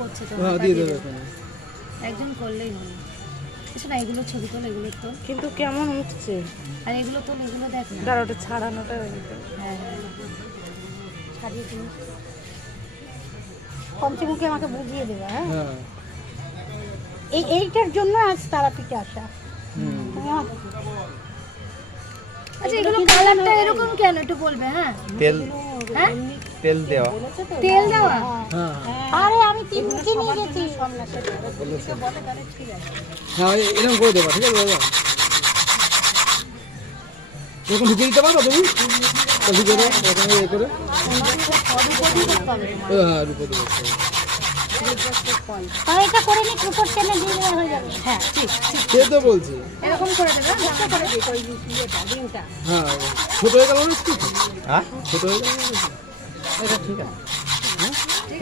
করছে তো হ্যাঁ দিয়ে দেবে এখানে। একজন করলেই হলো। না এগুলো ছবি তোল, এগুলো তো কিন্তু কেমন উঠছে, আর এগুলো তো এগুলো দেখ না। দাঁড়া ওটা ছাড়ানোটা হ্যাঁ হ্যাঁ ছাড়িয়ে তুমি পঞ্চমুখী আমাকে বুঝিয়ে দেবে। হ্যাঁ হ্যাঁ এইটার জন্য আজ তারাপীঠে আসা। আচ্ছা এগুলো কালারটা এরকম কেন একটু বলবে? হ্যাঁ তেল হ্যাঁ তেল দেওয়া তেল দেওয়া। হ্যাঁ আরে আমি তিনমুখী নিয়ে গেছি বলেছে। হ্যাঁ এরকম করে দেবা, ঠিক আছে দাদা? এরকম ঢুকে দিতে পারো তুমি? ঢুকে দেবো এখানে ইয়ে করে। হ্যাঁ রূপে দেবো। আর এটা করে নি উপর টেনে দিয়ে দেওয়া হয়ে যাবে। হ্যাঁ ঠিক ঠিক সে তো বলছি। এরকম করে দেবে, বুঝতে করে দিই ওই ইয়েটা রিংটা। হ্যাঁ ছোট হয়ে গেল না একটু? হ্যাঁ ছোট হয়ে গেল না? এটা ঠিক আছে,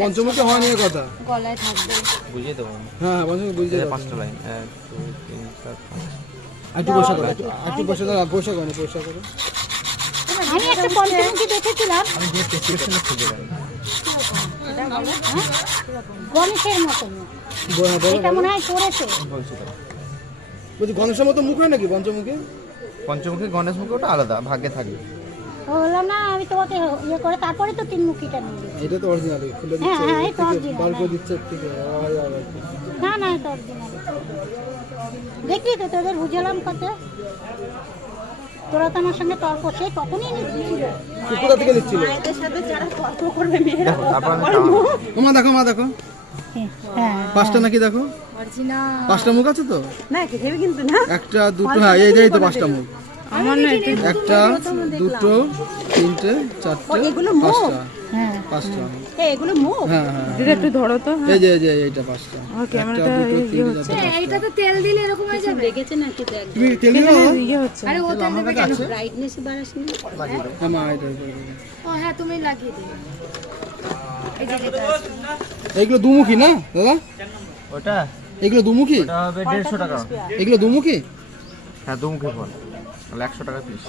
পঞ্চমুখী হওয়া নিয়ে কথা। গলায় থাকবে। বুঝিয়ে দেবো আমি। হ্যাঁ পঞ্চমুখী বুঝতে এটা পারছি। 5টা লাইন 1 2 3 4 5। একটু পয়সা করো, একটু পয়সা করো, পয়সা করো, পয়সা করো। আমি একটা পঞ্চমুখী দেখেছিলাম আমি যে প্রেসক্রিপশনে খুঁজে পাই গণেশের মতন। বলো বলো এটা মনে হয় করেছে। বলছি তো। বলছি গণেশের মতো মুখ হয় নাকি পঞ্চমুখী? পঞ্চমুখী গণেশ মুখে ওটা আলাদা, ভাগ্যে থাকবে। হলো না, আমি তোমাকে ইয়ে করে তারপরে তো তিনমুখীটা নিয়ে গেছি। এটা তো অরিজিনাল, খুলে হ্যাঁ, দিচ্ছে হ্যাঁ, এই তো থেকে original, বার করে হ্যাঁ। দিচ্ছে থেকে না না এটা অরিজিনাল। দেখলি তো তোদের বুঝালাম কত, তোরা তো আমার সঙ্গে তর্ক সেই তখনই নিচ্ছিল। কোথা থেকে নিচ্ছিল? মায়েদের সাথে যারা তর্ক করবে মেয়েরা দেখো তারপর আমি টানাবো। মা দেখো, মা দেখো, হ্যাঁ পাঁচটা নাকি দেখো? অরিজিনাল। পাঁচটা মুখ আছে তো? না ভেবে কিন্তু না একটা দুটো, হ্যাঁ এই যাই তো পাঁচটা মুখ। আমার না এটা একটা দুটো তিনটে চারটে পাঁচটা, হ্যাঁ পাঁচটা। এগুলো মুখ। হ্যাঁ হ্যাঁ দিদি একটু ধরো তো। এই যে এইটা পাঁচটা। আমার একটা ক্যামেরাটা দুটো ইয়ে তিনটে হচ্ছে। চারটে এইটা তো তেল দিলে এরকম হয়ে যাবে। দেখেছে নাকি দেখ। তুমি তেলি দাও? ইয়ে হচ্ছে আরে ও তেল দেবে কেন? ব্রাইটনেস বাড়াসনি। লাগিয়ে দাও। হ্যাঁ মা এটা ও হ্যাঁ তুমি লাগিয়ে দিও। এই যে যেটা আছে। এইগুলো দুমুখী না দাদা? ওটা এগুলো দুমুখী? ওটা হবে 150 টাকা। এগুলো দুমুখী? হ্যাঁ দুমুখী ফল, তাহলে 100 টাকা পিস।